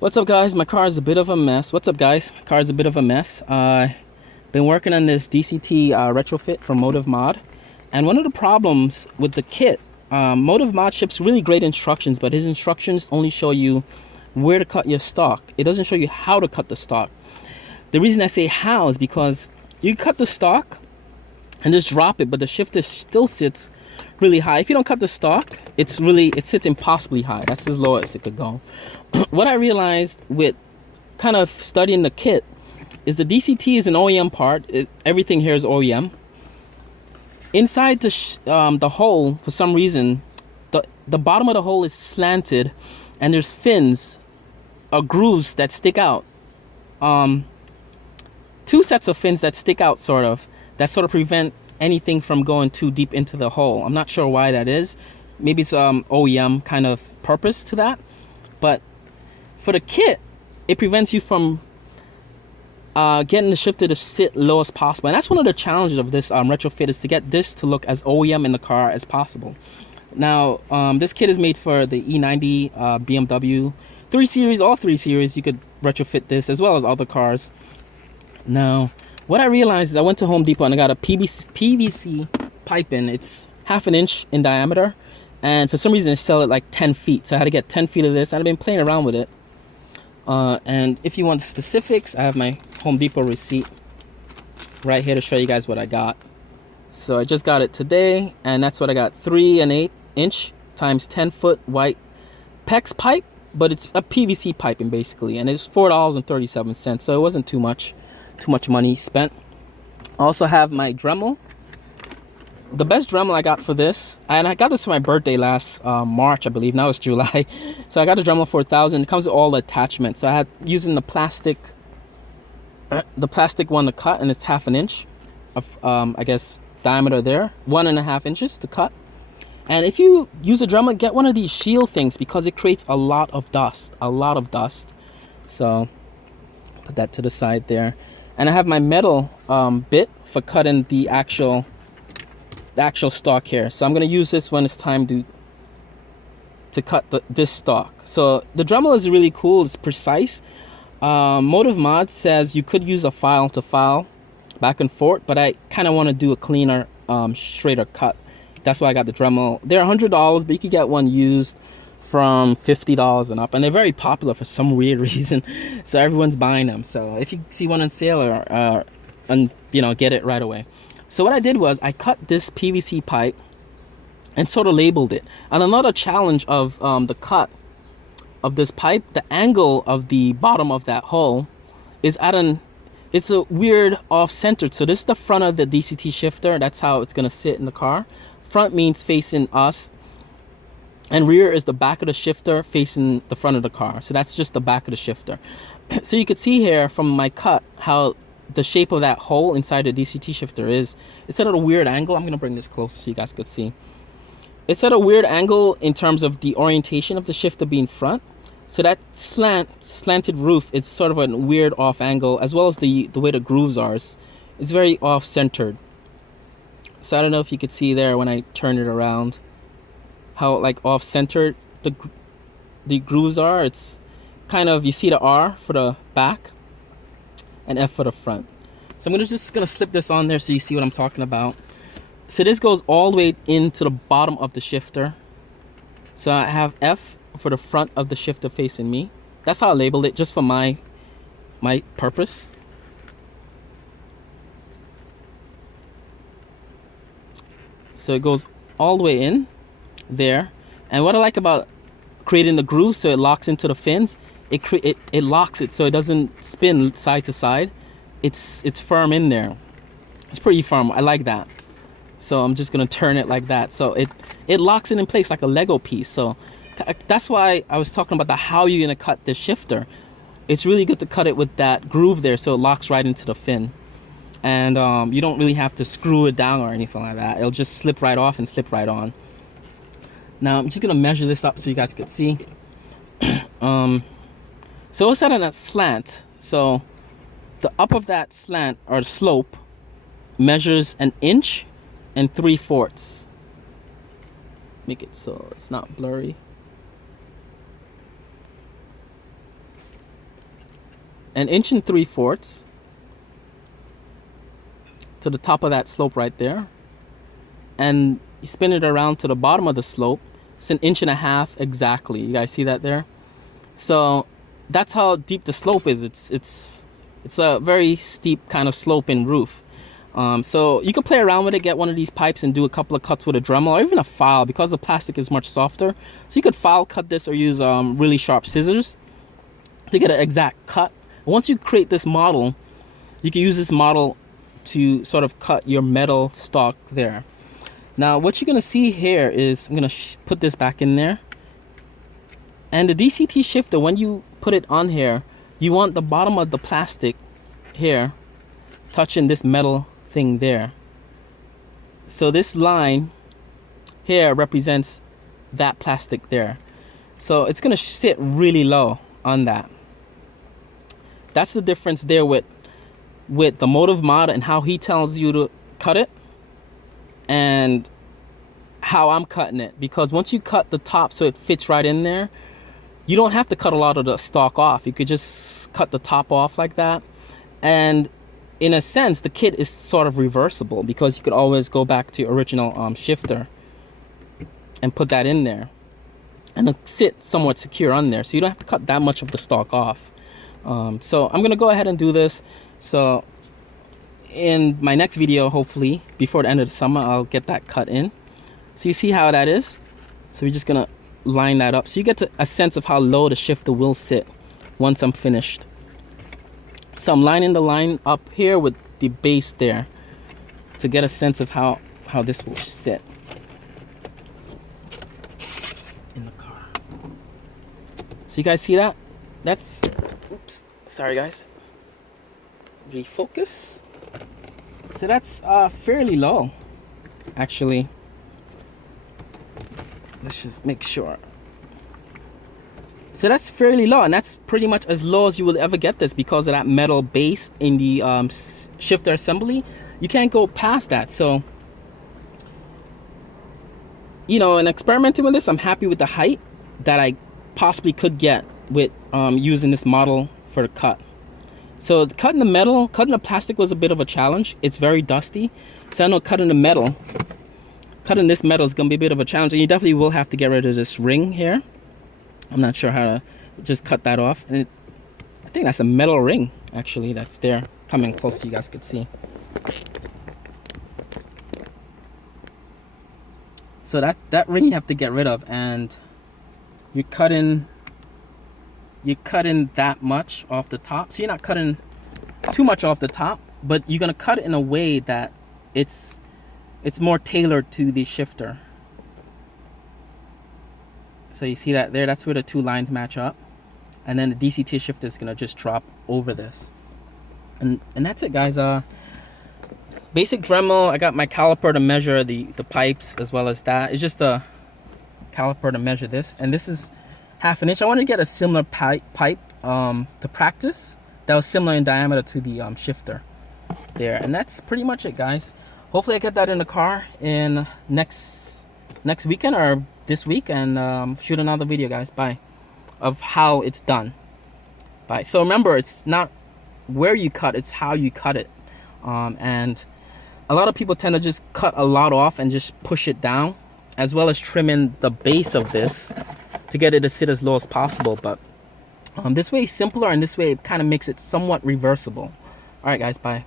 What's up, guys? My car is a bit of a mess. What's up, guys? My car is a bit of a mess. Been working on this DCT retrofit from Motive Mod, and one of the problems with the kit, Motive Mod ships really great instructions, but his instructions only show you where to cut your stock. It doesn't show you how to cut the stock. The reason I say how is because you cut the stock and just drop it, but the shifter still sits really high. If you don't cut the stock, it sits impossibly high. That's as low as it could go. What I realized with kind of studying the kit is the DCT is an OEM part. Everything here is OEM. Inside the hole, for some reason, the bottom of the hole is slanted, and there's fins or grooves that stick out. Two sets of fins that stick out, sort of prevent anything from going too deep into the hole. I'm not sure why that is. Maybe it's OEM kind of purpose to that, but for the kit, it prevents you from getting the shifter to sit low as possible. And that's one of the challenges of this retrofit, is to get this to look as OEM in the car as possible. Now, this kit is made for the E90, BMW 3 Series, all 3 Series. You could retrofit this as well as other cars. Now, what I realized is I went to Home Depot and I got a PVC pipe in. It's 1/2 inch in diameter, and for some reason they sell it like 10 feet. So I had to get 10 feet of this, and I've been playing around with it. And if you want specifics, I have my Home Depot receipt right here to show you guys what I got. So I just got it today, and that's what I got. 3 1/8 inch times 10-foot white PEX pipe, but it's a PVC piping basically, and it's $4.37. So it wasn't too much money spent. I also have my Dremel. The best Dremel I got for this, and I got this for my birthday last March, I believe. Now it's July. So I got a Dremel for $1,000. It comes with all the attachments. So I had using the plastic one to cut, and it's 1/2 inch of I guess diameter there, 1.5 inches to cut. And if you use a Dremel, get one of these shield things, because it creates a lot of dust. So put that to the side there. And I have my metal bit for cutting the actual stock here. So I'm going to use this when it's time to cut this stock. So the Dremel is really cool. It's precise. Motive Mod says you could use a file to file back and forth, but I kind of want to do a cleaner, straighter cut. That's why I got the Dremel. They're $100, but you could get one used from $50 and up, and they're very popular for some weird reason. So everyone's buying them. So if you see one on sale, and get it right away. So what I did was I cut this PVC pipe and sort of labeled it. And another challenge of the cut of this pipe, the angle of the bottom of that hole is it's a weird off-centered. So this is the front of the DCT shifter. That's how it's gonna sit in the car. Front means facing us, and rear is the back of the shifter facing the front of the car. So that's just the back of the shifter. So you could see here from my cut how the shape of that hole inside the DCT shifter is. It's at a weird angle. I'm gonna bring this closer so you guys could see. It's at a weird angle in terms of the orientation of the shifter being front. So that slanted roof is sort of a weird off angle, as well as the way the grooves are. It's very off centered. So I don't know if you could see there when I turn it around, how like off centered the grooves are. It's kind of, you see the R for the back and F for the front. So I'm just gonna slip this on there so you see what I'm talking about. So this goes all the way into the bottom of the shifter. So I have F for the front of the shifter facing me. That's how I labeled it, just for my purpose. So it goes all the way in there. And what I like about creating the groove so it locks into the fins, it locks it so it doesn't spin side to side. It's firm in there. It's pretty firm. I like that. So I'm just gonna turn it like that. So it locks it in place like a Lego piece. So that's why I was talking about how you're gonna cut this shifter. It's really good to cut it with that groove there so it locks right into the fin. And you don't really have to screw it down or anything like that. It'll just slip right off and slip right on. Now I'm just gonna measure this up so you guys could see. So it's at a slant. So the up of that slant or slope measures 1 3/4 inches. Make it so it's not blurry. 1 3/4 inches to the top of that slope right there, and you spin it around to the bottom of the slope. It's 1.5 inches exactly. You guys see that there? So that's how deep the slope is. It's a very steep kind of sloping roof. So you can play around with it, get one of these pipes and do a couple of cuts with a Dremel or even a file, because the plastic is much softer. So you could file cut this or use really sharp scissors to get an exact cut. Once you create this model, you can use this model to sort of cut your metal stalk there. Now what you're gonna see here is, I'm gonna put this back in there, and the DCT shifter, when you put it on here, you want the bottom of the plastic here touching this metal thing there. So this line here represents that plastic there. So it's gonna sit really low on that. That's the difference there with the Motive Mod and how he tells you to cut it, and how I'm cutting it. Because once you cut the top so it fits right in there, you don't have to cut a lot of the stalk off. You could just cut the top off like that. And in a sense, the kit is sort of reversible, because you could always go back to your original shifter and put that in there, and it'll sit somewhat secure on there, so you don't have to cut that much of the stalk off. So I'm gonna go ahead and do this. So in my next video, hopefully before the end of the summer, I'll get that cut in. So you see how that is? So we're just gonna line that up so you get a sense of how low the shifter will sit once I'm finished. So I'm lining the line up here with the base there to get a sense of how this will sit in the car. So you guys see that? That's, oops, sorry guys. Refocus. So that's fairly low, actually. Let's just make sure. So that's fairly low, and that's pretty much as low as you will ever get this, because of that metal base in the shifter assembly. You can't go past that. So, you know, in experimenting with this, I'm happy with the height that I possibly could get with using this model for the cut. So cutting the metal, cutting the plastic was a bit of a challenge. It's very dusty. So I know cutting the metal, cutting this metal is gonna be a bit of a challenge, and you definitely will have to get rid of this ring here. I'm not sure how to just cut that off. And I think that's a metal ring, actually, that's there. Coming close so you guys could see. So that ring you have to get rid of, and you're cutting that much off the top. So you're not cutting too much off the top, but you're gonna cut it in a way that it's more tailored to the shifter. So you see that there, that's where the two lines match up, and then the DCT shifter is gonna just drop over this, and that's it, guys. Basic Dremel. I got my caliper to measure the pipes, as well as that. It's just a caliper to measure this, and this is 1/2 inch. I want to get a similar pipe to practice that was similar in diameter to the shifter there, and that's pretty much it, guys. Hopefully I get that in the car in next weekend or this week, and shoot another video, guys. Bye. Of how it's done. Bye. So remember, it's not where you cut, it's how you cut it. And a lot of people tend to just cut a lot off and just push it down, as well as trimming the base of this to get it to sit as low as possible. But this way is simpler, and this way it kind of makes it somewhat reversible. All right, guys. Bye.